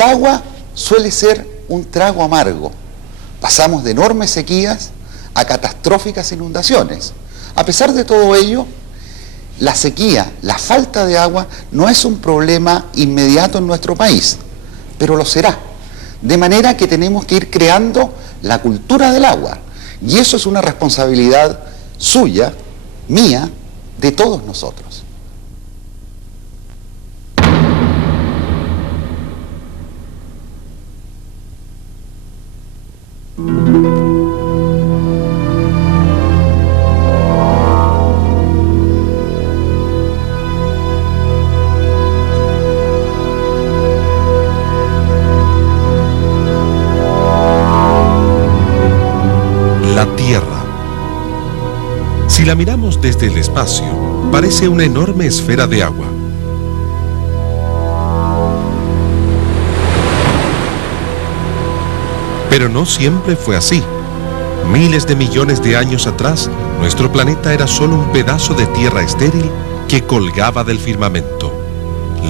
el agua suele ser un trago amargo. Pasamos de enormes sequías a catastróficas inundaciones. A pesar de todo ello, la sequía, la falta de agua, no es un problema inmediato en nuestro país, pero lo será. De manera que tenemos que ir creando la cultura del agua. Y eso es una responsabilidad suya, mía, de todos nosotros. La Tierra. Si la miramos desde el espacio, parece una enorme esfera de agua. Pero no siempre fue así. Miles de millones de años atrás, nuestro planeta era solo un pedazo de tierra estéril que colgaba del firmamento.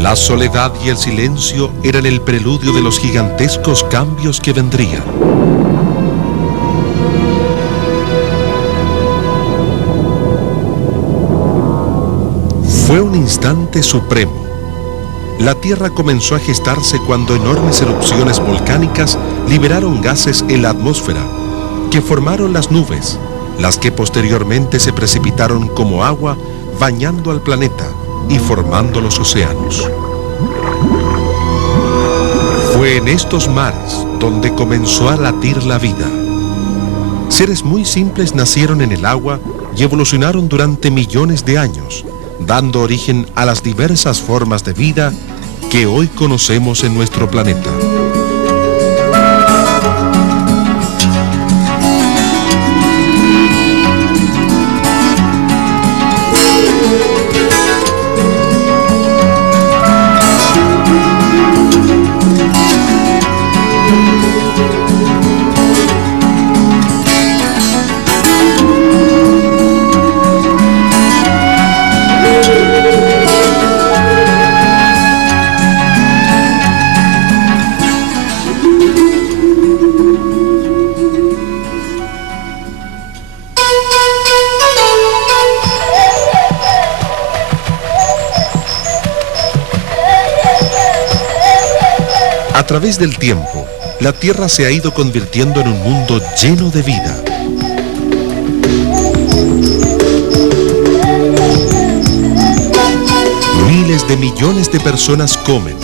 La soledad y el silencio eran el preludio de los gigantescos cambios que vendrían. Fue un instante supremo. La Tierra comenzó a gestarse cuando enormes erupciones volcánicas liberaron gases en la atmósfera, que formaron las nubes, las que posteriormente se precipitaron como agua, bañando al planeta y formando los océanos. Fue en estos mares donde comenzó a latir la vida. Seres muy simples nacieron en el agua y evolucionaron durante millones de años, dando origen a las diversas formas de vida que hoy conocemos en nuestro planeta. A través del tiempo, la Tierra se ha ido convirtiendo en un mundo lleno de vida. Miles de millones de personas comen,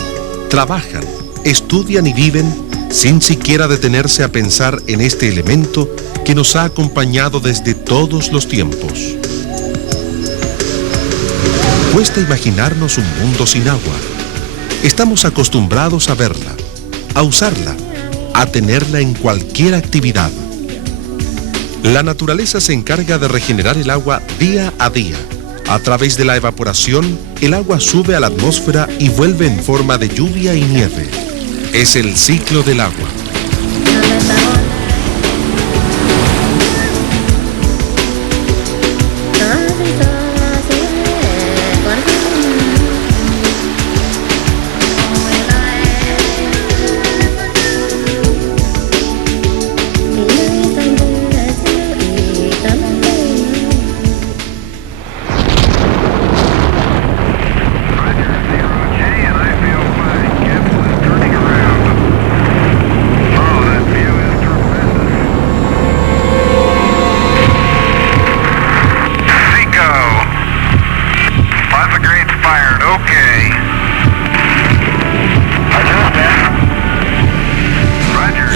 trabajan, estudian y viven sin siquiera detenerse a pensar en este elemento que nos ha acompañado desde todos los tiempos. Cuesta imaginarnos un mundo sin agua. Estamos acostumbrados a verla, a usarla, a tenerla en cualquier actividad. La naturaleza se encarga de regenerar el agua día a día. A través de la evaporación, el agua sube a la atmósfera y vuelve en forma de lluvia y nieve. Es el ciclo del agua.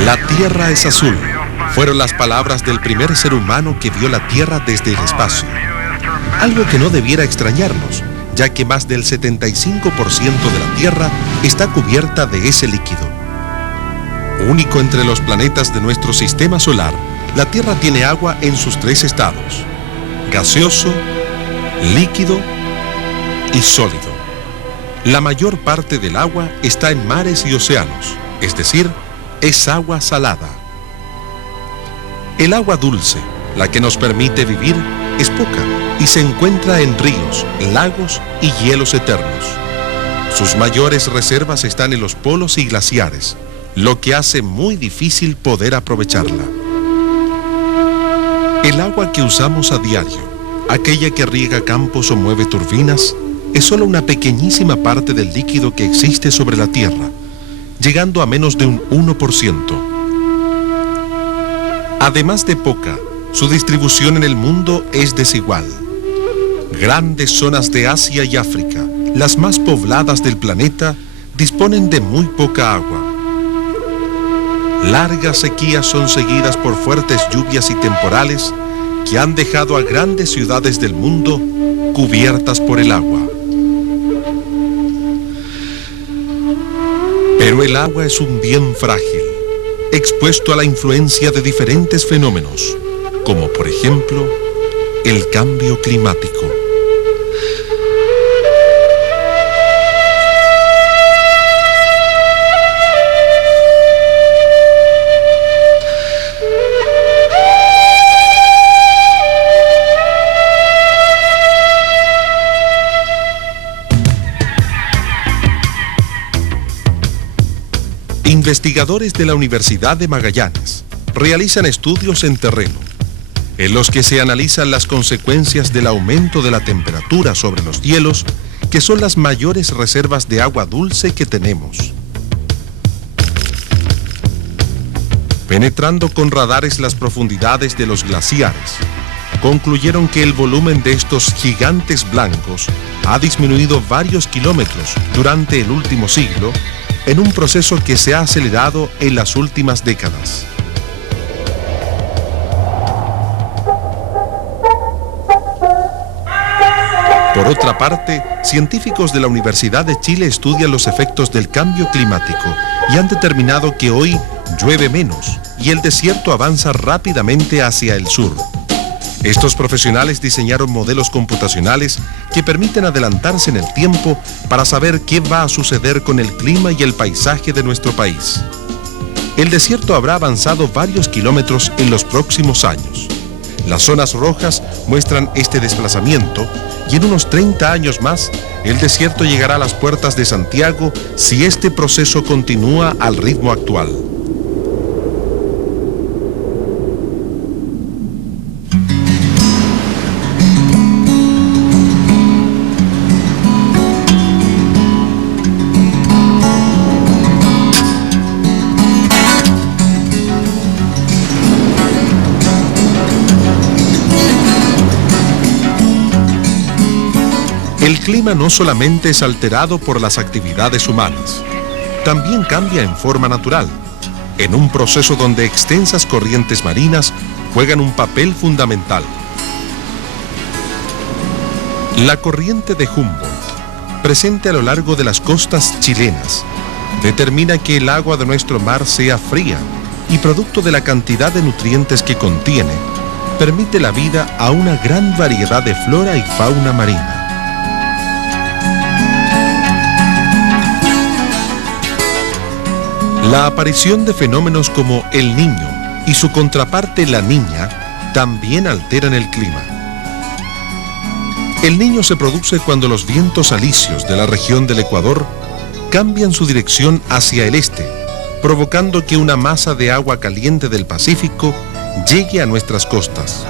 La Tierra es azul. Fueron las palabras del primer ser humano que vio la Tierra desde el espacio. Algo que no debiera extrañarnos, ya que más del 75% de la Tierra está cubierta de ese líquido. Único entre los planetas de nuestro sistema solar, la Tierra tiene agua en sus tres estados: gaseoso, líquido y sólido. La mayor parte del agua está en mares y océanos, es decir, es agua salada. El agua dulce, la que nos permite vivir, es poca y se encuentra en ríos, lagos y hielos eternos. Sus mayores reservas están en los polos y glaciares, lo que hace muy difícil poder aprovecharla. El agua que usamos a diario, aquella que riega campos o mueve turbinas, es solo una pequeñísima parte del líquido que existe sobre la Tierra, llegando a menos de un 1%. Además de poca, su distribución en el mundo es desigual. Grandes zonas de Asia y África, las más pobladas del planeta, disponen de muy poca agua. Largas sequías son seguidas por fuertes lluvias y temporales que han dejado a grandes ciudades del mundo cubiertas por el agua. Pero el agua es un bien frágil, expuesto a la influencia de diferentes fenómenos, como por ejemplo, el cambio climático. Investigadores de la Universidad de Magallanes realizan estudios en terreno, en los que se analizan las consecuencias del aumento de la temperatura sobre los hielos, que son las mayores reservas de agua dulce que tenemos. Penetrando con radares las profundidades de los glaciares, concluyeron que el volumen de estos gigantes blancos ha disminuido varios kilómetros durante el último siglo, en un proceso que se ha acelerado en las últimas décadas. Por otra parte, científicos de la Universidad de Chile estudian los efectos del cambio climático y han determinado que hoy llueve menos y el desierto avanza rápidamente hacia el sur. Estos profesionales diseñaron modelos computacionales que permiten adelantarse en el tiempo para saber qué va a suceder con el clima y el paisaje de nuestro país. El desierto habrá avanzado varios kilómetros en los próximos años. Las zonas rojas muestran este desplazamiento y en unos 30 años más, el desierto llegará a las puertas de Santiago si este proceso continúa al ritmo actual. El clima no solamente es alterado por las actividades humanas, también cambia en forma natural, en un proceso donde extensas corrientes marinas juegan un papel fundamental. La corriente de Humboldt, presente a lo largo de las costas chilenas, determina que el agua de nuestro mar sea fría y, producto de la cantidad de nutrientes que contiene, permite la vida a una gran variedad de flora y fauna marina. La aparición de fenómenos como el Niño y su contraparte la Niña también alteran el clima. El Niño se produce cuando los vientos alisios de la región del Ecuador cambian su dirección hacia el este, provocando que una masa de agua caliente del Pacífico llegue a nuestras costas.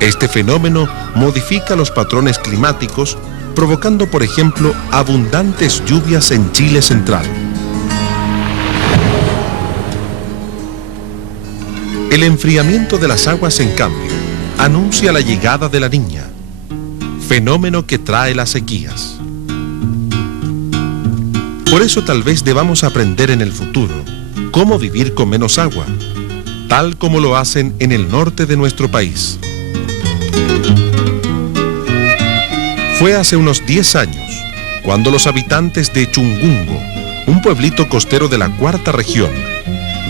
Este fenómeno modifica los patrones climáticos, provocando, por ejemplo, abundantes lluvias en Chile central. El enfriamiento de las aguas, en cambio, anuncia la llegada de la Niña, fenómeno que trae las sequías. Por eso tal vez debamos aprender en el futuro cómo vivir con menos agua, tal como lo hacen en el norte de nuestro país. Fue hace unos 10 años cuando los habitantes de Chungungo, un pueblito costero de la cuarta región,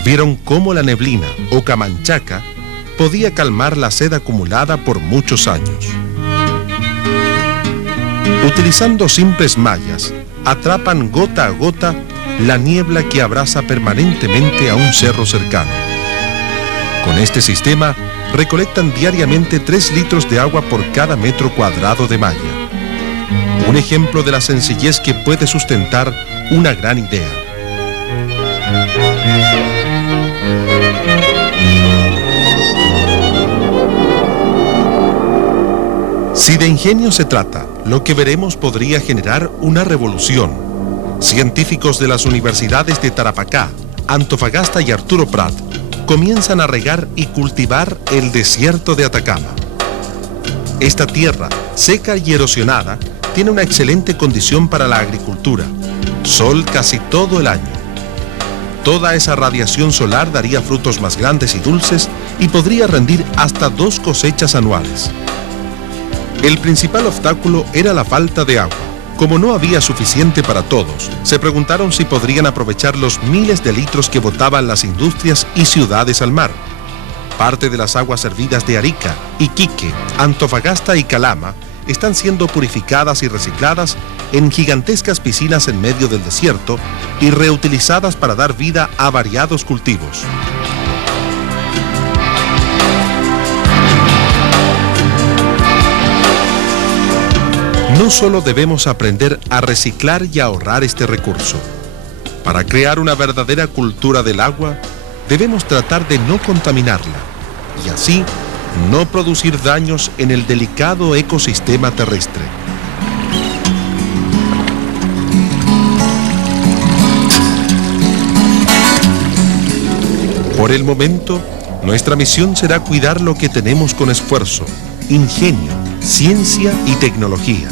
vieron cómo la neblina o camanchaca podía calmar la sed acumulada por muchos años. Utilizando simples mallas, atrapan gota a gota la niebla que abraza permanentemente a un cerro cercano. Con este sistema, recolectan diariamente 3 litros de agua por cada metro cuadrado de malla. Un ejemplo de la sencillez que puede sustentar una gran idea. Si de ingenio se trata, lo que veremos podría generar una revolución. Científicos de las universidades de Tarapacá, Antofagasta y Arturo Prat comienzan a regar y cultivar el desierto de Atacama. Esta tierra, seca y erosionada, tiene una excelente condición para la agricultura. Sol casi todo el año. Toda esa radiación solar daría frutos más grandes y dulces y podría rendir hasta 2 cosechas anuales. El principal obstáculo era la falta de agua. Como no había suficiente para todos, se preguntaron si podrían aprovechar los miles de litros que botaban las industrias y ciudades al mar. Parte de las aguas servidas de Arica, Iquique, Antofagasta y Calama están siendo purificadas y recicladas en gigantescas piscinas en medio del desierto y reutilizadas para dar vida a variados cultivos. No solo debemos aprender a reciclar y a ahorrar este recurso. Para crear una verdadera cultura del agua, debemos tratar de no contaminarla y así no producir daños en el delicado ecosistema terrestre. Por el momento, nuestra misión será cuidar lo que tenemos con esfuerzo, ingenio, ciencia y tecnología.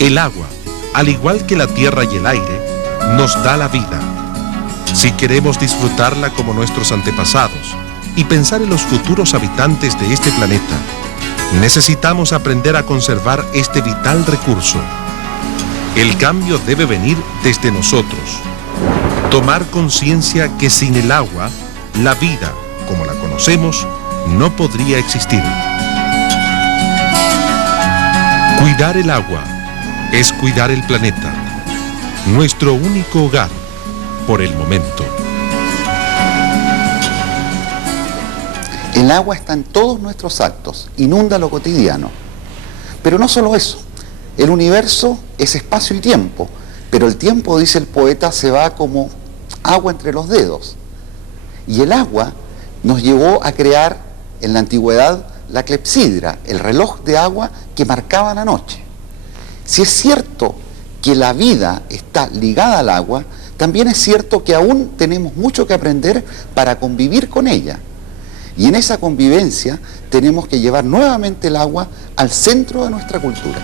El agua, al igual que la tierra y el aire, nos da la vida. Si queremos disfrutarla como nuestros antepasados y pensar en los futuros habitantes de este planeta, necesitamos aprender a conservar este vital recurso. El cambio debe venir desde nosotros. Tomar conciencia que sin el agua, la vida, como la conocemos, no podría existir. Cuidar el agua es cuidar el planeta, nuestro único hogar por el momento. El agua está en todos nuestros actos, inunda lo cotidiano. Pero no solo eso, el universo es espacio y tiempo, pero el tiempo, dice el poeta, se va como agua entre los dedos. Y el agua nos llevó a crear en la antigüedad la clepsidra, el reloj de agua que marcaba la noche. Si es cierto que la vida está ligada al agua, también es cierto que aún tenemos mucho que aprender para convivir con ella. Y en esa convivencia tenemos que llevar nuevamente el agua al centro de nuestra cultura.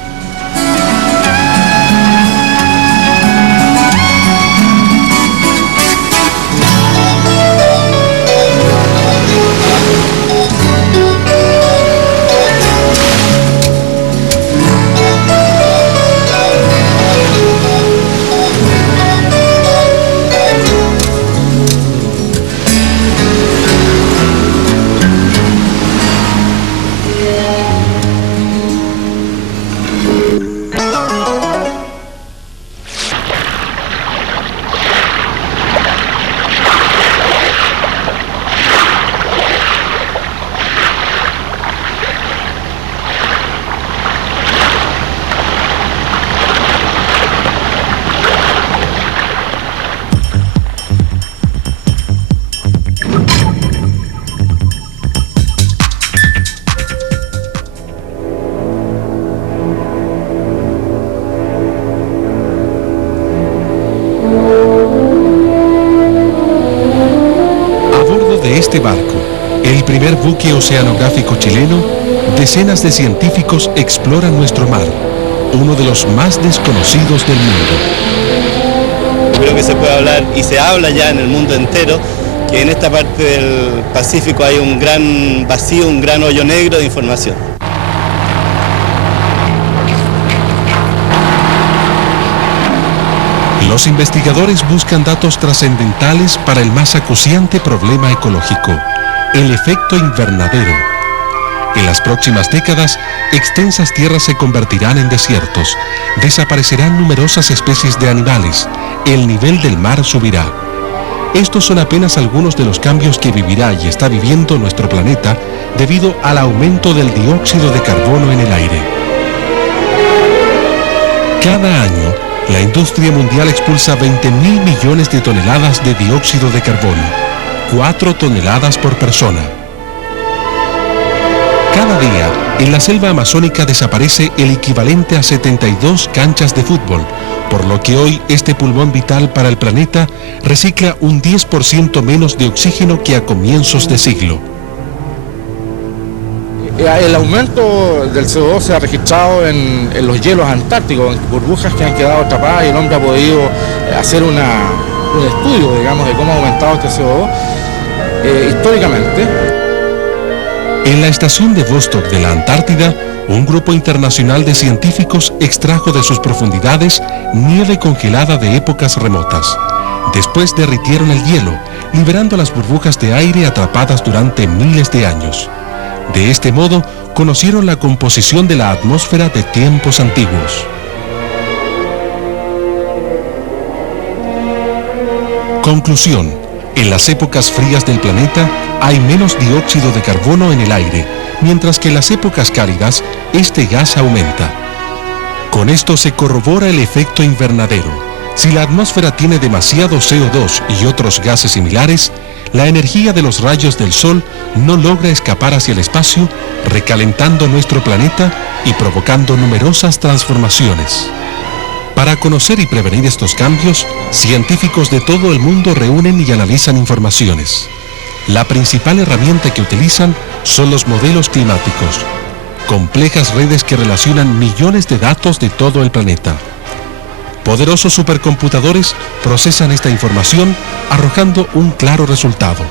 Este barco, el primer buque oceanográfico chileno, decenas de científicos exploran nuestro mar, uno de los más desconocidos del mundo. Creo que se puede hablar, y se habla ya en el mundo entero, que en esta parte del Pacífico hay un gran vacío, un gran hoyo negro de información. Los investigadores buscan datos trascendentales para el más acuciante problema ecológico, el efecto invernadero. En las próximas décadas, extensas tierras se convertirán en desiertos, desaparecerán numerosas especies de animales, el nivel del mar subirá. Estos son apenas algunos de los cambios que vivirá y está viviendo nuestro planeta debido al aumento del dióxido de carbono en el aire. Cada año, la industria mundial expulsa 20.000 millones de toneladas de dióxido de carbono, 4 toneladas por persona. Cada día, en la selva amazónica desaparece el equivalente a 72 canchas de fútbol, por lo que hoy este pulmón vital para el planeta recicla un 10% menos de oxígeno que a comienzos de siglo. El aumento del CO2 se ha registrado en los hielos antárticos, en burbujas que han quedado atrapadas, y el hombre ha podido hacer un estudio, digamos, de cómo ha aumentado este CO2 históricamente. En la estación de Vostok de la Antártida, un grupo internacional de científicos extrajo de sus profundidades nieve congelada de épocas remotas. Después derritieron el hielo, liberando las burbujas de aire atrapadas durante miles de años. De este modo, conocieron la composición de la atmósfera de tiempos antiguos. Conclusión: en las épocas frías del planeta hay menos dióxido de carbono en el aire, mientras que en las épocas cálidas, este gas aumenta. Con esto se corrobora el efecto invernadero. Si la atmósfera tiene demasiado CO2 y otros gases similares, la energía de los rayos del sol no logra escapar hacia el espacio, recalentando nuestro planeta y provocando numerosas transformaciones. Para conocer y prevenir estos cambios, científicos de todo el mundo reúnen y analizan informaciones. La principal herramienta que utilizan son los modelos climáticos, complejas redes que relacionan millones de datos de todo el planeta. Poderosos supercomputadores procesan esta información arrojando un claro resultado.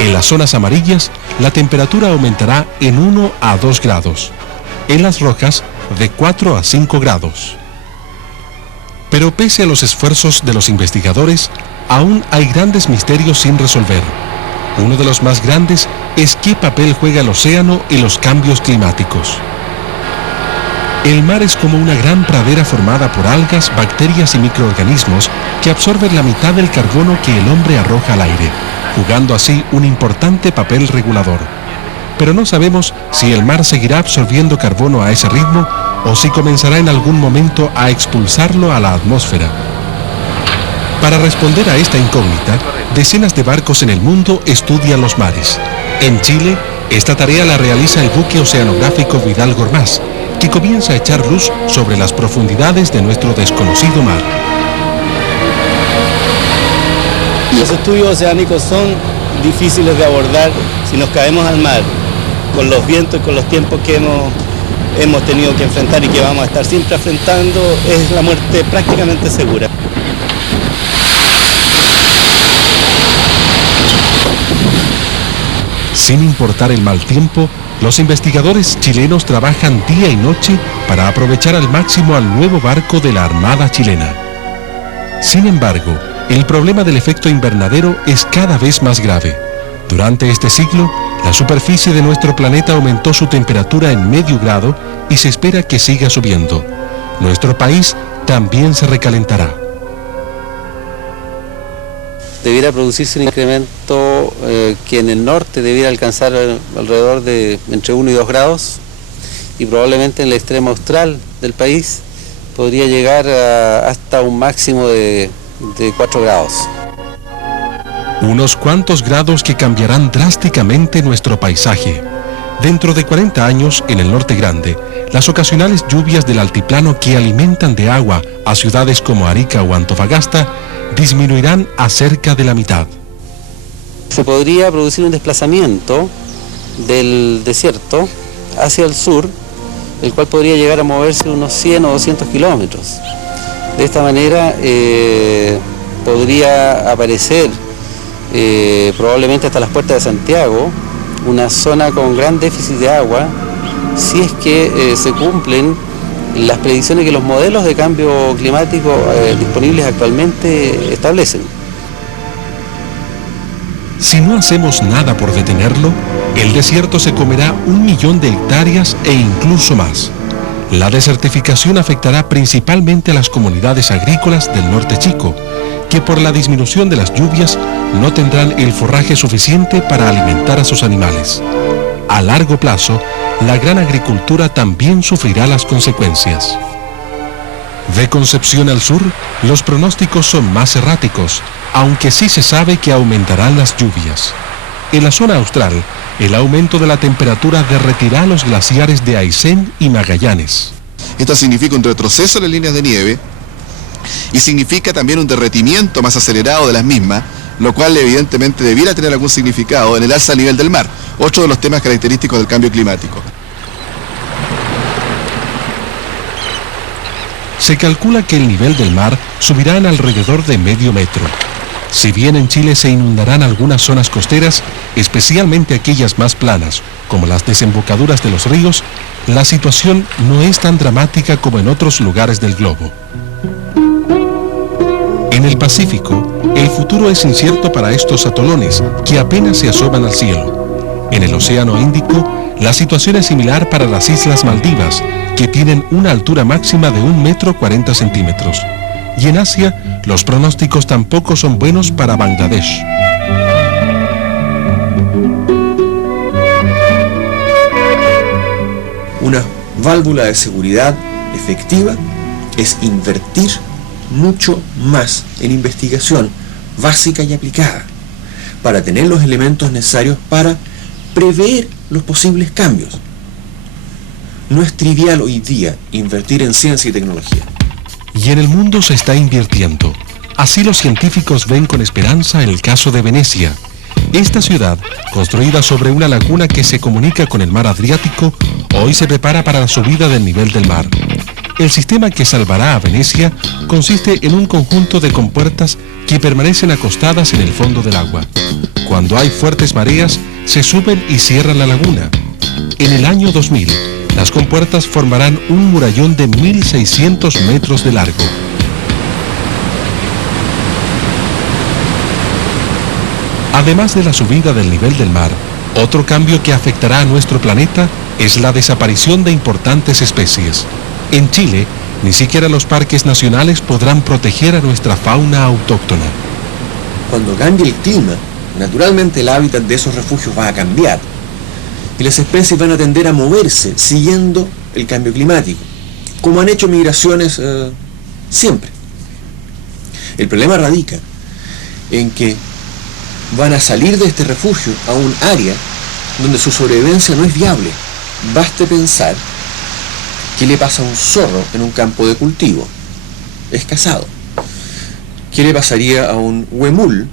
En las zonas amarillas, la temperatura aumentará en 1 a 2 grados. En las rojas, de 4 a 5 grados. Pero pese a los esfuerzos de los investigadores, aún hay grandes misterios sin resolver. Uno de los más grandes es qué papel juega el océano en los cambios climáticos. El mar es como una gran pradera formada por algas, bacterias y microorganismos que absorben la mitad del carbono que el hombre arroja al aire, jugando así un importante papel regulador. Pero no sabemos si el mar seguirá absorbiendo carbono a ese ritmo o si comenzará en algún momento a expulsarlo a la atmósfera. Para responder a esta incógnita, decenas de barcos en el mundo estudian los mares. En Chile, esta tarea la realiza el buque oceanográfico Vidal Gormaz, que comienza a echar luz sobre las profundidades de nuestro desconocido mar. Los estudios oceánicos son difíciles de abordar si nos caemos al mar, con los vientos y con los tiempos que hemos tenido que enfrentar y que vamos a estar siempre enfrentando. Es la muerte prácticamente segura. Sin importar el mal tiempo, los investigadores chilenos trabajan día y noche para aprovechar al máximo al nuevo barco de la Armada chilena. Sin embargo, el problema del efecto invernadero es cada vez más grave. Durante este siglo, la superficie de nuestro planeta aumentó su temperatura en medio grado y se espera que siga subiendo. Nuestro país también se recalentará. Debiera producirse un incremento que en el norte debiera alcanzar alrededor de entre 1 y 2 grados, y probablemente en el extremo austral del país podría llegar hasta un máximo de 4 grados. Unos cuantos grados que cambiarán drásticamente nuestro paisaje. Dentro de 40 años, en el norte grande, las ocasionales lluvias del altiplano que alimentan de agua a ciudades como Arica o Antofagasta disminuirán a cerca de la mitad. Se podría producir un desplazamiento del desierto hacia el sur, el cual podría llegar a moverse unos 100 o 200 kilómetros. De esta manera podría aparecer probablemente hasta las puertas de Santiago una zona con gran déficit de agua, si es que se cumplen las predicciones que los modelos de cambio climático disponibles actualmente establecen. Si no hacemos nada por detenerlo, el desierto se comerá 1 millón de hectáreas e incluso más. La desertificación afectará principalmente a las comunidades agrícolas del norte chico, que por la disminución de las lluvias no tendrán el forraje suficiente para alimentar a sus animales. A largo plazo, la gran agricultura también sufrirá las consecuencias. De Concepción al sur, los pronósticos son más erráticos, aunque sí se sabe que aumentarán las lluvias. En la zona austral, el aumento de la temperatura derretirá los glaciares de Aysén y Magallanes. Esto significa un retroceso en las líneas de nieve y significa también un derretimiento más acelerado de las mismas, lo cual evidentemente debiera tener algún significado en el alza a nivel del mar, otro de los temas característicos del cambio climático. Se calcula que el nivel del mar subirá en alrededor de medio metro. Si bien en Chile se inundarán algunas zonas costeras, especialmente aquellas más planas, como las desembocaduras de los ríos, la situación no es tan dramática como en otros lugares del globo. En el Pacífico, el futuro es incierto para estos atolones, que apenas se asoman al cielo. En el Océano Índico, la situación es similar para las Islas Maldivas, que tienen una altura máxima de 1,40 m. Y en Asia, los pronósticos tampoco son buenos para Bangladesh. Una válvula de seguridad efectiva es invertir mucho más en investigación básica y aplicada para tener los elementos necesarios para prever los posibles cambios. No es trivial hoy día invertir en ciencia y tecnología. Y en el mundo se está invirtiendo. Así los científicos ven con esperanza el caso de Venecia. Esta ciudad, construida sobre una laguna que se comunica con el mar Adriático, hoy se prepara para la subida del nivel del mar. El sistema que salvará a Venecia consiste en un conjunto de compuertas que permanecen acostadas en el fondo del agua. Cuando hay fuertes mareas, se suben y cierran la laguna. En el año 2000, las compuertas formarán un murallón de 1.600 metros de largo. Además de la subida del nivel del mar, otro cambio que afectará a nuestro planeta es la desaparición de importantes especies. En Chile, ni siquiera los parques nacionales podrán proteger a nuestra fauna autóctona. Cuando cambie el clima, naturalmente el hábitat de esos refugios va a cambiar y las especies van a tender a moverse siguiendo el cambio climático, como han hecho migraciones siempre. El problema radica en que van a salir de este refugio a un área donde su sobrevivencia no es viable. Baste pensar qué le pasa a un zorro en un campo de cultivo. Es cazado. ¿Qué le pasaría a un huemul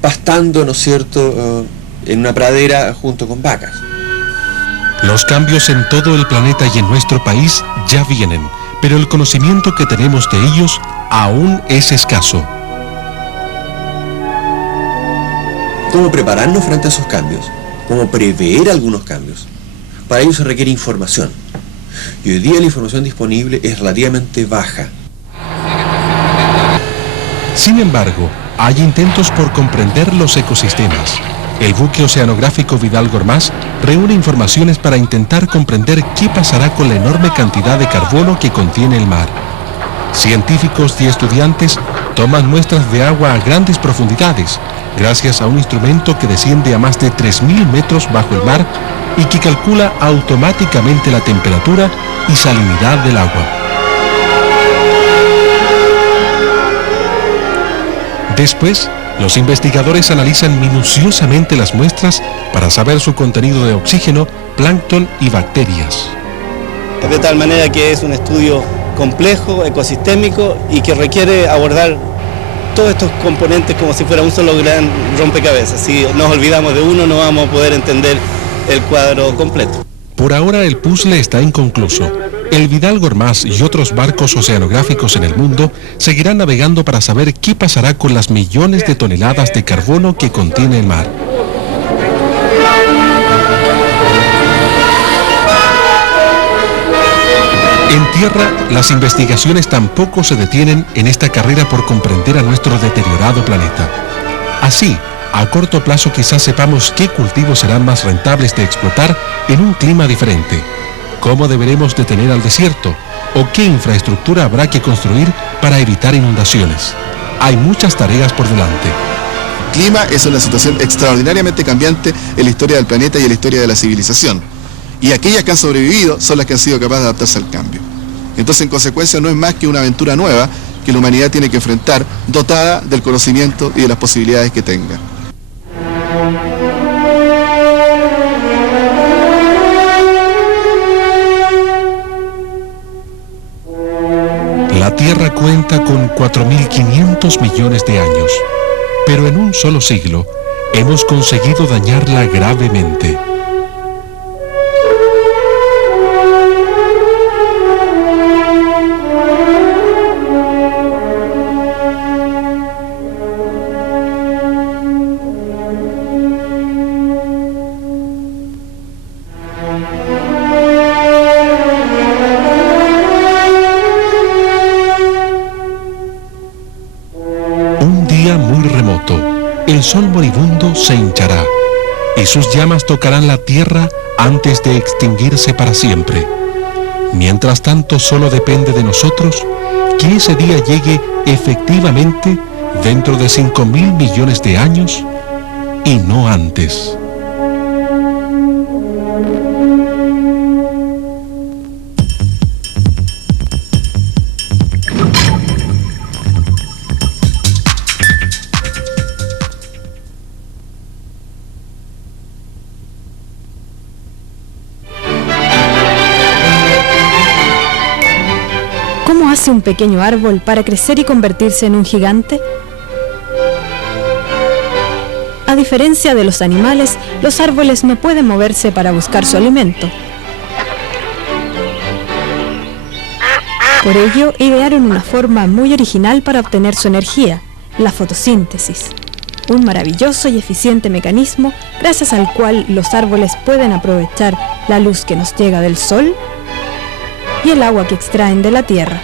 pastando, ¿no es cierto?, en una pradera junto con vacas? Los cambios en todo el planeta y en nuestro país ya vienen, pero el conocimiento que tenemos de ellos aún es escaso. ¿Cómo prepararnos frente a esos cambios? ¿Cómo prever algunos cambios? Para ello se requiere información. Y hoy día la información disponible es relativamente baja. Sin embargo, hay intentos por comprender los ecosistemas. El buque oceanográfico Vidal Gormaz reúne informaciones para intentar comprender qué pasará con la enorme cantidad de carbono que contiene el mar. Científicos y estudiantes toman muestras de agua a grandes profundidades, gracias a un instrumento que desciende a más de 3.000 metros bajo el mar y que calcula automáticamente la temperatura y salinidad del agua. Después, los investigadores analizan minuciosamente las muestras para saber su contenido de oxígeno, plancton y bacterias. De tal manera que es un estudio complejo, ecosistémico y que requiere abordar todos estos componentes como si fuera un solo gran rompecabezas. Si nos olvidamos de uno, no vamos a poder entender el cuadro completo. Por ahora el puzzle está inconcluso. El Vidal Gormaz y otros barcos oceanográficos en el mundo seguirán navegando para saber qué pasará con las millones de toneladas de carbono que contiene el mar. En tierra, las investigaciones tampoco se detienen en esta carrera por comprender a nuestro deteriorado planeta. Así, a corto plazo quizás sepamos qué cultivos serán más rentables de explotar en un clima diferente, cómo deberemos detener al desierto o qué infraestructura habrá que construir para evitar inundaciones. Hay muchas tareas por delante. El clima es una situación extraordinariamente cambiante en la historia del planeta y en la historia de la civilización. Y aquellas que han sobrevivido son las que han sido capaces de adaptarse al cambio. Entonces, en consecuencia, no es más que una aventura nueva que la humanidad tiene que enfrentar, dotada del conocimiento y de las posibilidades que tenga. La Tierra cuenta con 4.500 millones de años, pero en un solo siglo hemos conseguido dañarla gravemente. El sol moribundo se hinchará y sus llamas tocarán la tierra antes de extinguirse para siempre. Mientras tanto, solo depende de nosotros que ese día llegue efectivamente dentro de 5.000 millones de años y no antes. ¿Cómo hace un pequeño árbol para crecer y convertirse en un gigante? A diferencia de los animales, los árboles no pueden moverse para buscar su alimento. Por ello, idearon una forma muy original para obtener su energía, la fotosíntesis. Un maravilloso y eficiente mecanismo gracias al cual los árboles pueden aprovechar la luz que nos llega del sol y el agua que extraen de la tierra.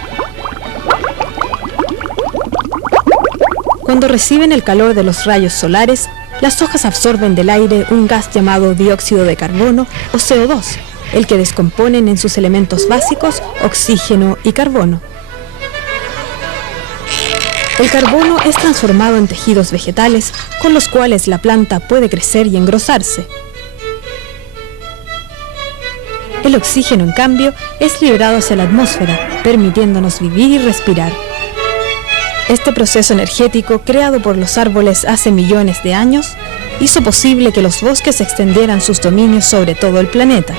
Cuando reciben el calor de los rayos solares, las hojas absorben del aire un gas llamado dióxido de carbono o CO2, el que descomponen en sus elementos básicos, oxígeno y carbono. El carbono es transformado en tejidos vegetales, con los cuales la planta puede crecer y engrosarse. El oxígeno, en cambio, es liberado hacia la atmósfera, permitiéndonos vivir y respirar. Este proceso energético, creado por los árboles hace millones de años, hizo posible que los bosques extendieran sus dominios sobre todo el planeta.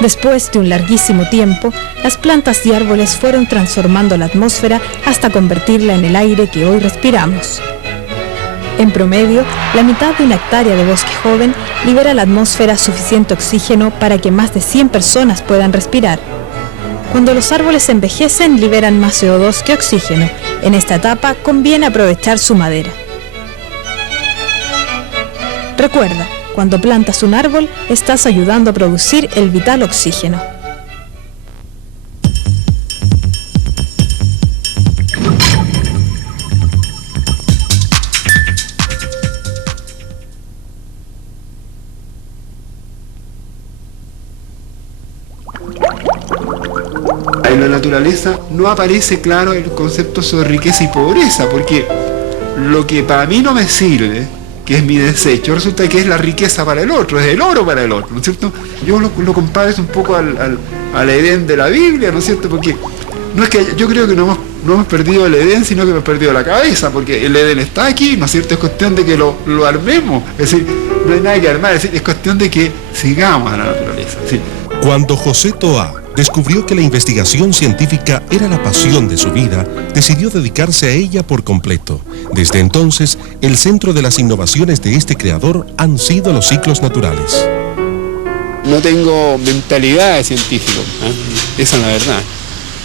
Después de un larguísimo tiempo, las plantas y árboles fueron transformando la atmósfera hasta convertirla en el aire que hoy respiramos. En promedio, la mitad de una hectárea de bosque joven libera a la atmósfera suficiente oxígeno para que más de 100 personas puedan respirar. Cuando los árboles envejecen, liberan más CO2 que oxígeno. En esta etapa conviene aprovechar su madera. Recuerda, cuando plantas un árbol, estás ayudando a producir el vital oxígeno. En la naturaleza no aparece claro el concepto sobre riqueza y pobreza, porque lo que para mí no me sirve, que es mi desecho, resulta que es la riqueza para el otro, es el oro para el otro, ¿no es cierto? Yo lo comparo un poco al Edén de la Biblia, ¿no es cierto? Porque no es que yo creo que no hemos perdido el Edén, sino que hemos perdido la cabeza, porque el Edén está aquí, ¿no es cierto? Es cuestión de que lo armemos, es decir, no hay nada que armar, es cuestión de que sigamos a la naturaleza. ¿Sí? Cuando José Toá descubrió que la investigación científica era la pasión de su vida, decidió dedicarse a ella por completo. Desde entonces, el centro de las innovaciones de este creador han sido los ciclos naturales. No tengo mentalidad de científico, esa es la verdad.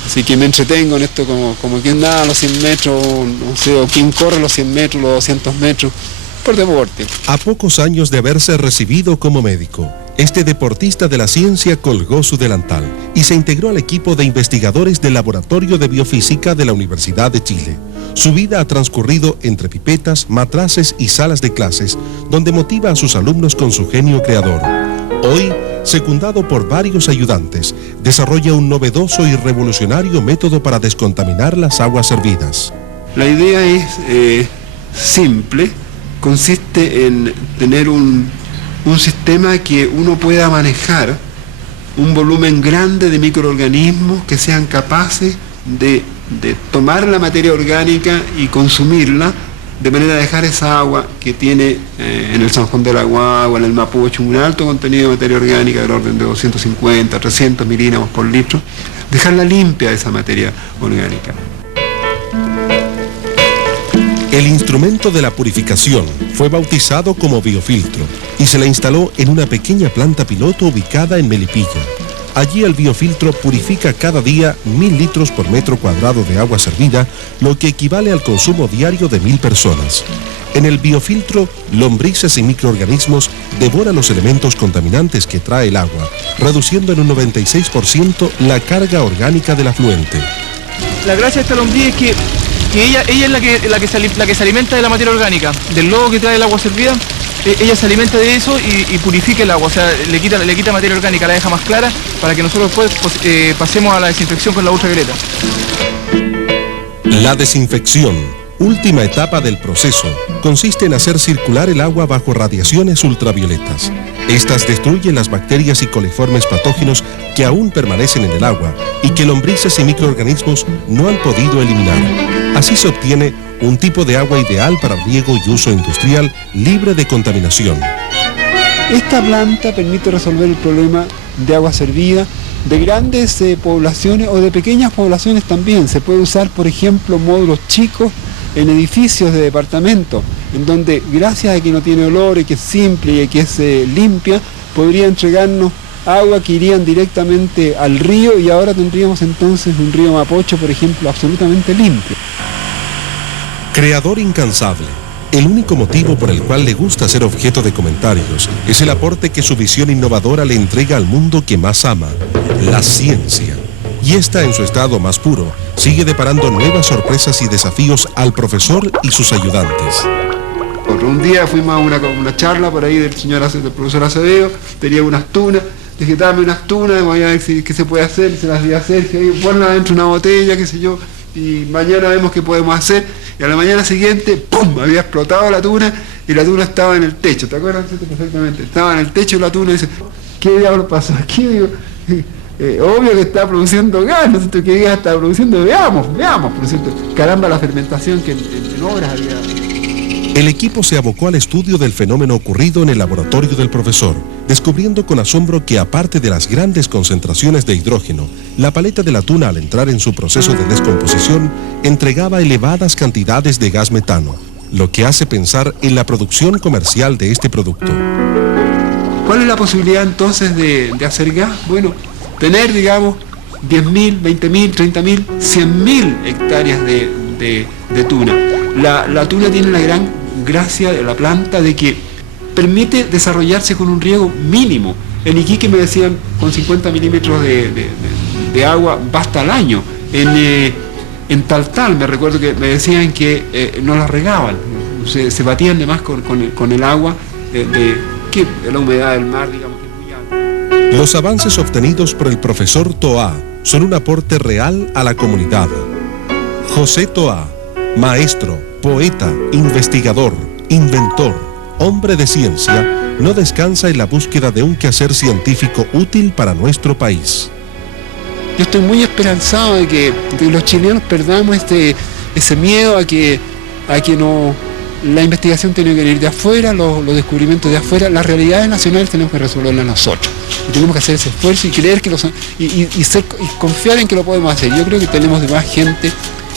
Así que me entretengo en esto como quien nada a los 100 metros, no sé, o quien corre los 100 metros, los 200 metros, por deporte. A pocos años de haberse recibido como médico, este deportista de la ciencia colgó su delantal y se integró al equipo de investigadores del Laboratorio de Biofísica de la Universidad de Chile. Su vida ha transcurrido entre pipetas, matraces y salas de clases, donde motiva a sus alumnos con su genio creador. Hoy, secundado por varios ayudantes, desarrolla un novedoso y revolucionario método para descontaminar las aguas servidas. La idea es simple, consiste en tener un sistema que uno pueda manejar un volumen grande de microorganismos que sean capaces de tomar la materia orgánica y consumirla, de manera a dejar esa agua que tiene en el San Juan del Aguagua, en el Mapocho, un alto contenido de materia orgánica del orden de 250, 300 milígramos por litro, dejarla limpia esa materia orgánica. El instrumento de la purificación fue bautizado como biofiltro y se le instaló en una pequeña planta piloto ubicada en Melipilla. Allí el biofiltro purifica cada día 1000 litros por metro cuadrado de agua servida, lo que equivale al consumo diario de 1000 personas. En el biofiltro, lombrices y microorganismos devoran los elementos contaminantes que trae el agua, reduciendo en un 96% la carga orgánica del afluente. La gracia de esta lombriz es que ella es la que se alimenta de la materia orgánica, del lodo que trae el agua servida. Ella se alimenta de eso y purifica el agua, o sea, le quita materia orgánica, la deja más clara para que nosotros después pasemos a la desinfección con la ultravioleta. La desinfección, última etapa del proceso, consiste en hacer circular el agua bajo radiaciones ultravioletas. Estas destruyen las bacterias y coliformes patógenos que aún permanecen en el agua y que lombrices y microorganismos no han podido eliminar. Así se obtiene un tipo de agua ideal para riego y uso industrial libre de contaminación. Esta planta permite resolver el problema de agua servida de grandes poblaciones o de pequeñas poblaciones también. Se puede usar, por ejemplo, módulos chicos en edificios de departamentos, en donde gracias a que no tiene olor y que es simple y que es limpia, podría entregarnos agua que irían directamente al río y ahora tendríamos entonces un río Mapocho, por ejemplo, absolutamente limpio. Creador incansable, el único motivo por el cual le gusta ser objeto de comentarios es el aporte que su visión innovadora le entrega al mundo que más ama, la ciencia. Y esta, en su estado más puro, sigue deparando nuevas sorpresas y desafíos al profesor y sus ayudantes. Un día fuimos a una charla por ahí del profesor Acevedo, tenía unas tunas, dije, dame unas tunas, voy a ver qué se puede hacer, se las di a Sergio, ponla dentro de una botella, qué sé yo, y mañana vemos qué podemos hacer. Y a la mañana siguiente, ¡pum!, había explotado la tuna y la tuna estaba en el techo, ¿te acuerdas? Perfectamente, estaba en el techo de la tuna y dice, ¿qué diablo pasó aquí? Digo, obvio que está produciendo gas, ¿no es cierto? ¿Qué gas está produciendo? Veamos, ¿no es cierto? Caramba, la fermentación que en horas había... El equipo se abocó al estudio del fenómeno ocurrido en el laboratorio del profesor, descubriendo con asombro que aparte de las grandes concentraciones de hidrógeno, la paleta de la tuna al entrar en su proceso de descomposición entregaba elevadas cantidades de gas metano, lo que hace pensar en la producción comercial de este producto. ¿Cuál es la posibilidad entonces de hacer gas? Bueno, tener, digamos, 10.000, 20.000, 30.000, 100.000 hectáreas de tuna. La tuna tiene la gran gracia de la planta de que permite desarrollarse con un riego mínimo. En Iquique me decían con 50 milímetros de agua basta al año. En Taltal me recuerdo que me decían que no la regaban, se batían de más con el agua de la humedad del mar, digamos que es muy alta. Los avances obtenidos por el profesor Toá son un aporte real a la comunidad. José Toá, maestro, poeta, investigador, inventor, hombre de ciencia, no descansa en la búsqueda de un quehacer científico útil para nuestro país. Yo estoy muy esperanzado de que los chilenos perdamos ese miedo a que no, la investigación tiene que venir de afuera, los descubrimientos de afuera, las realidades nacionales tenemos que resolverlas nosotros. Y tenemos que hacer ese esfuerzo y creer que y confiar en que lo podemos hacer. Yo creo que tenemos de más gente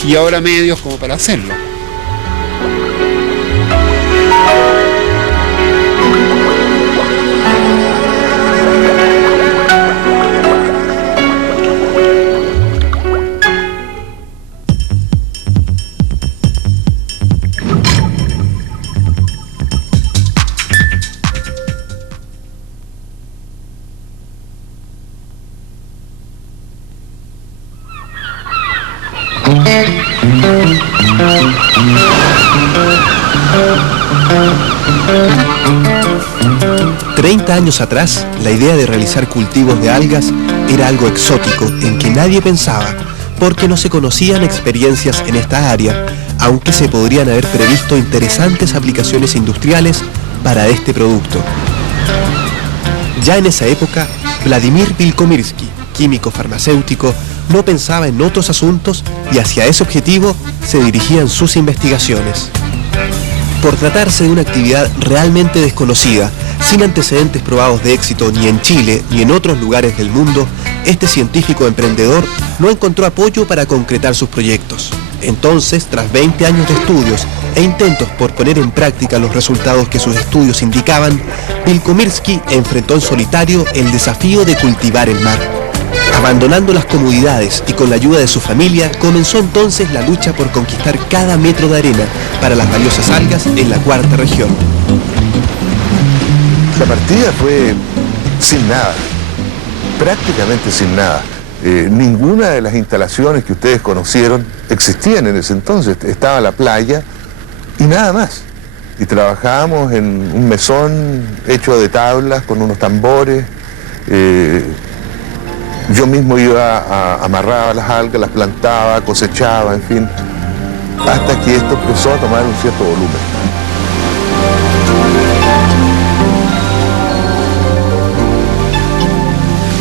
y ahora medios como para hacerlo. Años atrás, la idea de realizar cultivos de algas era algo exótico en que nadie pensaba, porque no se conocían experiencias en esta área, aunque se podrían haber previsto interesantes aplicaciones industriales para este producto. Ya en esa época, Vladimir Vilkomirsky, químico farmacéutico, no pensaba en otros asuntos y hacia ese objetivo se dirigían sus investigaciones. Por tratarse de una actividad realmente desconocida, sin antecedentes probados de éxito ni en Chile ni en otros lugares del mundo, este científico emprendedor no encontró apoyo para concretar sus proyectos. Entonces, tras 20 años de estudios e intentos por poner en práctica los resultados que sus estudios indicaban, Vilkomirsky enfrentó en solitario el desafío de cultivar el mar. Abandonando las comodidades y con la ayuda de su familia, comenzó entonces la lucha por conquistar cada metro de arena para las valiosas algas en la cuarta región. La partida fue sin nada, prácticamente sin nada. Ninguna de las instalaciones que ustedes conocieron existían en ese entonces. Estaba la playa y nada más. Y trabajábamos en un mesón hecho de tablas con unos tambores. Yo mismo iba amarraba las algas, las plantaba, cosechaba, en fin, hasta que esto empezó a tomar un cierto volumen.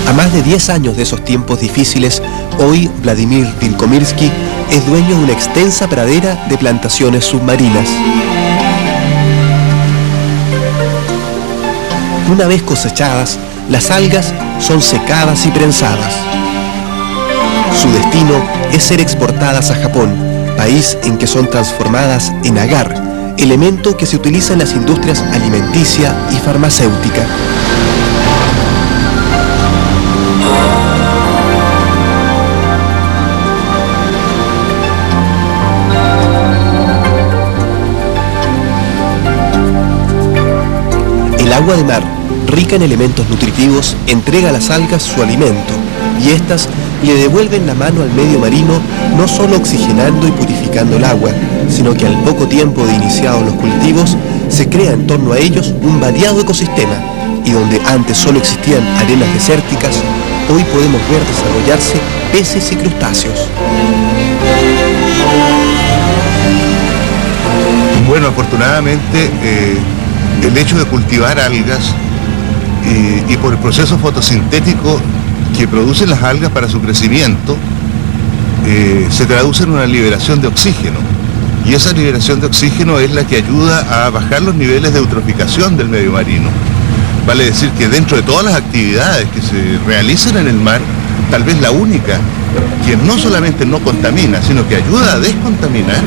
A más de 10 años de esos tiempos difíciles, hoy Vladimir Vilkomirsky es dueño de una extensa pradera de plantaciones submarinas. Una vez cosechadas, las algas son secadas y prensadas. Su destino es ser exportadas a Japón, país en que son transformadas en agar, elemento que se utiliza en las industrias alimenticia y farmacéutica. El agua de mar, rica en elementos nutritivos, entrega a las algas su alimento y éstas le devuelven la mano al medio marino, no solo oxigenando y purificando el agua, sino que al poco tiempo de iniciados los cultivos, se crea en torno a ellos un variado ecosistema, y donde antes solo existían arenas desérticas, hoy podemos ver desarrollarse peces y crustáceos. Bueno, afortunadamente, el hecho de cultivar algas y por el proceso fotosintético que producen las algas para su crecimiento, se traduce en una liberación de oxígeno. Y esa liberación de oxígeno es la que ayuda a bajar los niveles de eutroficación del medio marino. Vale decir que dentro de todas las actividades que se realizan en el mar, tal vez la única que no solamente no contamina, sino que ayuda a descontaminar,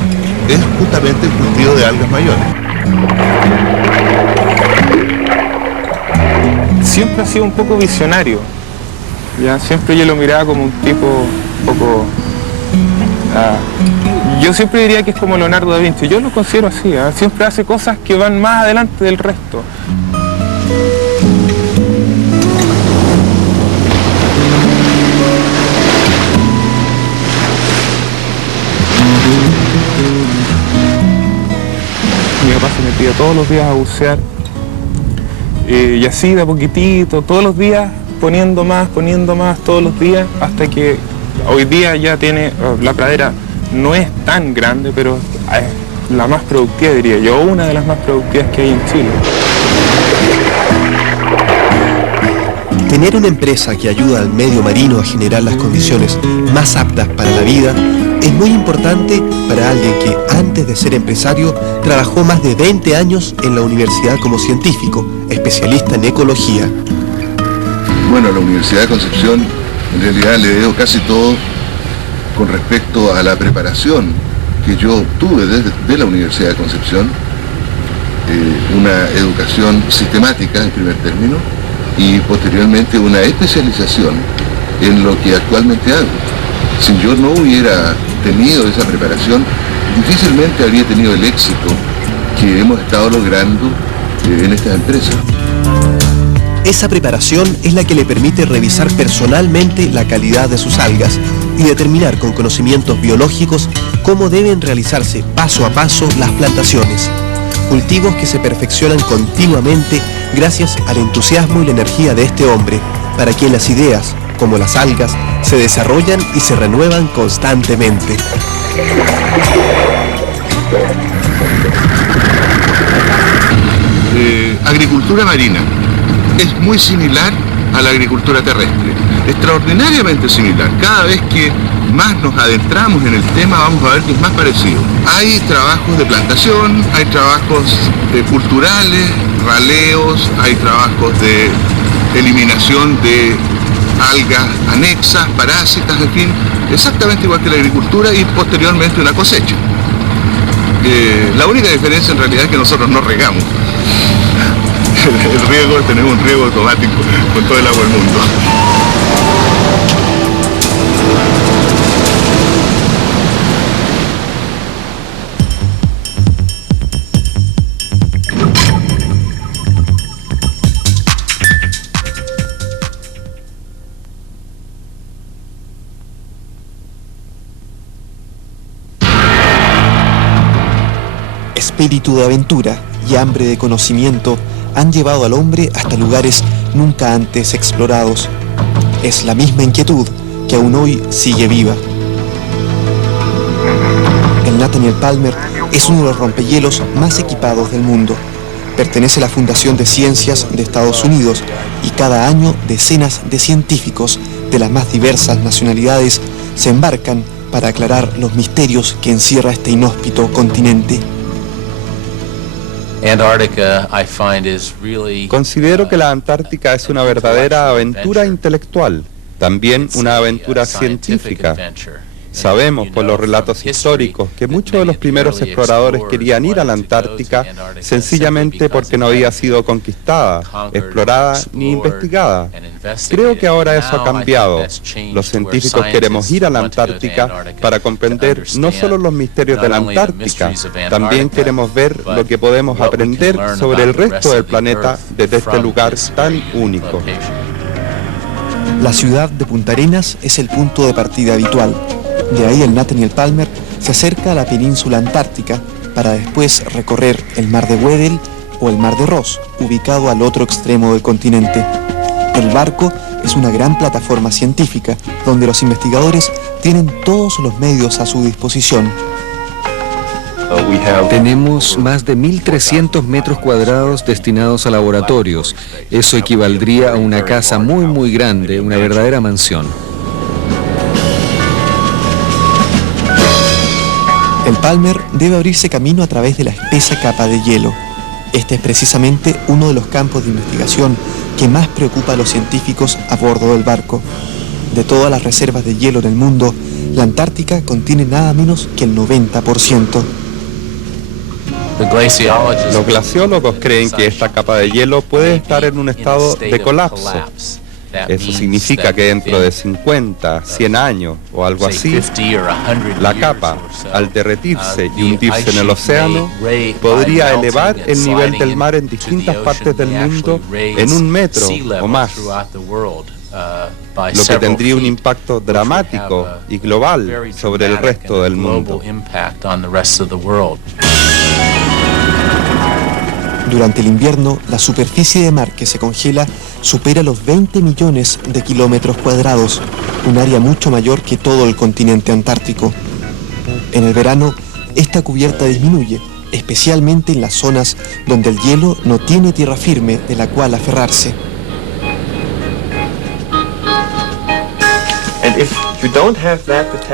es justamente el cultivo de algas mayores. Siempre ha sido un poco visionario, ¿ya? Siempre yo lo miraba como un tipo un poco... yo siempre diría que es como Leonardo da Vinci, yo lo considero así, ¿eh? Siempre hace cosas que van más adelante del resto. Mi papá se metía todos los días a bucear. Y así de a poquitito, todos los días poniendo más, todos los días, hasta que hoy día ya tiene, la pradera no es tan grande, pero es la más productiva, diría yo, una de las más productivas que hay en Chile. Tener una empresa que ayuda al medio marino a generar las condiciones más aptas para la vida es muy importante para alguien que, antes de ser empresario, trabajó más de 20 años en la universidad como científico, especialista en ecología. Bueno, a la Universidad de Concepción en realidad le debo casi todo con respecto a la preparación que yo obtuve desde la Universidad de Concepción, una educación sistemática en primer término y posteriormente una especialización en lo que actualmente hago. Si yo no hubiera tenido esa preparación, difícilmente habría tenido el éxito que hemos estado logrando en estas empresas. Esa preparación es la que le permite revisar personalmente la calidad de sus algas y determinar con conocimientos biológicos cómo deben realizarse paso a paso las plantaciones. Cultivos que se perfeccionan continuamente gracias al entusiasmo y la energía de este hombre, para quien las ideas, como las algas, se desarrollan y se renuevan constantemente. Agricultura marina es muy similar a la agricultura terrestre. Extraordinariamente similar. Cada vez que más nos adentramos en el tema vamos a ver que es más parecido. Hay trabajos de plantación, hay trabajos culturales, raleos, hay trabajos de eliminación de algas anexas, parásitas, en fin, exactamente igual que la agricultura y posteriormente una cosecha. La única diferencia en realidad es que nosotros no regamos. El riego, tenemos un riego automático con todo el agua del mundo. Espíritu de aventura y hambre de conocimiento han llevado al hombre hasta lugares nunca antes explorados. Es la misma inquietud que aún hoy sigue viva. El Nathaniel Palmer es uno de los rompehielos más equipados del mundo. Pertenece a la Fundación de Ciencias de Estados Unidos y cada año decenas de científicos de las más diversas nacionalidades se embarcan para aclarar los misterios que encierra este inhóspito continente. Considero que la Antártica es una verdadera aventura intelectual, también una aventura científica. Sabemos por los relatos históricos que muchos de los primeros exploradores querían ir a la Antártica sencillamente porque no había sido conquistada, explorada ni investigada. Creo que ahora eso ha cambiado. Los científicos queremos ir a la Antártica para comprender no solo los misterios de la Antártica, también queremos ver lo que podemos aprender sobre el resto del planeta desde este lugar tan único. La ciudad de Punta Arenas es el punto de partida habitual. De ahí el Nathaniel Palmer se acerca a la península antártica para después recorrer el mar de Weddell o el mar de Ross, ubicado al otro extremo del continente. El barco es una gran plataforma científica donde los investigadores tienen todos los medios a su disposición. Tenemos más de 1.300 metros cuadrados destinados a laboratorios. Eso equivaldría a una casa muy grande, una verdadera mansión. El Palmer debe abrirse camino a través de la espesa capa de hielo. Este es precisamente uno de los campos de investigación que más preocupa a los científicos a bordo del barco. De todas las reservas de hielo en el mundo, la Antártica contiene nada menos que el 90%. Los glaciólogos creen que esta capa de hielo puede estar en un estado de colapso. Eso significa que dentro de 50, 100 años o algo así, la capa, al derretirse y hundirse en el océano, podría elevar el nivel del mar en distintas partes del mundo en 1 metro o más, lo que tendría un impacto dramático y global sobre el resto del mundo. Durante el invierno, la superficie de mar que se congela supera los 20 millones de kilómetros cuadrados, un área mucho mayor que todo el continente antártico. En el verano, esta cubierta disminuye, especialmente en las zonas donde el hielo no tiene tierra firme de la cual aferrarse.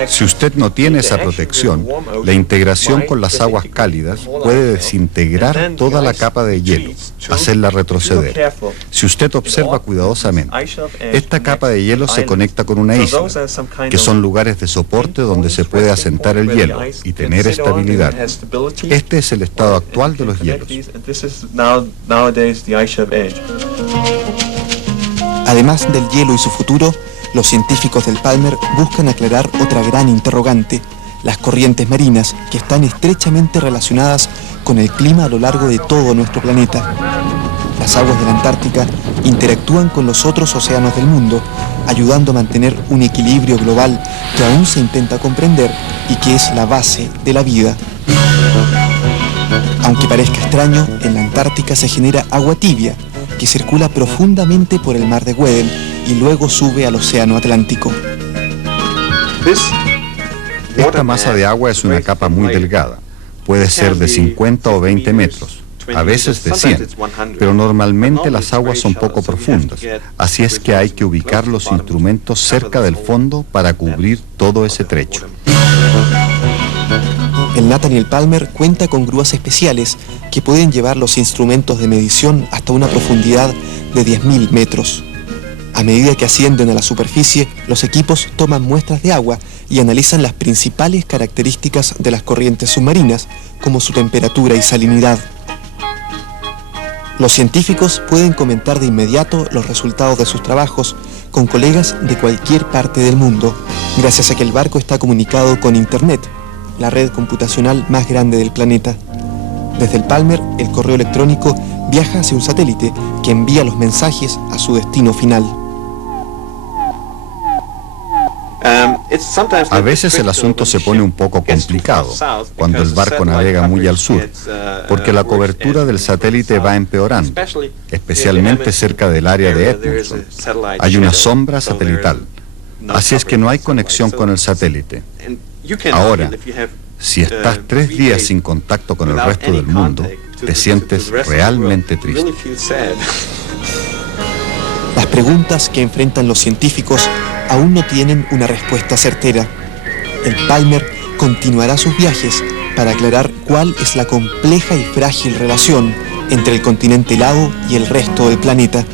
Si usted no tiene esa protección, la integración con las aguas cálidas puede desintegrar toda la capa de hielo, hacerla retroceder. Si usted observa cuidadosamente, esta capa de hielo se conecta con una isla, que son lugares de soporte donde se puede asentar el hielo y tener estabilidad. Este es el estado actual de los hielos. Además del hielo y su futuro, los científicos del Palmer buscan aclarar otra gran interrogante, las corrientes marinas, que están estrechamente relacionadas con el clima a lo largo de todo nuestro planeta. Las aguas de la Antártica interactúan con los otros océanos del mundo, ayudando a mantener un equilibrio global que aún se intenta comprender y que es la base de la vida. Aunque parezca extraño, en la Antártica se genera agua tibia, que circula profundamente por el mar de Weddell y luego sube al océano Atlántico. Esta masa de agua es una capa muy delgada, puede ser de 50 o 20 metros. a veces de 100, pero normalmente las aguas son poco profundas, así es que hay que ubicar los instrumentos cerca del fondo para cubrir todo ese trecho. El Nathaniel Palmer cuenta con grúas especiales que pueden llevar los instrumentos de medición hasta una profundidad de 10.000 metros. A medida que ascienden a la superficie, los equipos toman muestras de agua y analizan las principales características de las corrientes submarinas, como su temperatura y salinidad. Los científicos pueden comentar de inmediato los resultados de sus trabajos con colegas de cualquier parte del mundo, gracias a que el barco está comunicado con Internet, la red computacional más grande del planeta. Desde el Palmer, el correo electrónico viaja hacia un satélite que envía los mensajes a su destino final. A veces el asunto se pone un poco complicado cuando el barco navega muy al sur, porque la cobertura del satélite va empeorando, especialmente cerca del área de Edmondson. Hay una sombra satelital, así es que no hay conexión con el satélite. Ahora, si estás 3 días sin contacto con el resto del mundo, te sientes realmente triste. Las preguntas que enfrentan los científicos aún no tienen una respuesta certera. El Palmer continuará sus viajes para aclarar cuál es la compleja y frágil relación entre el continente helado y el resto del planeta.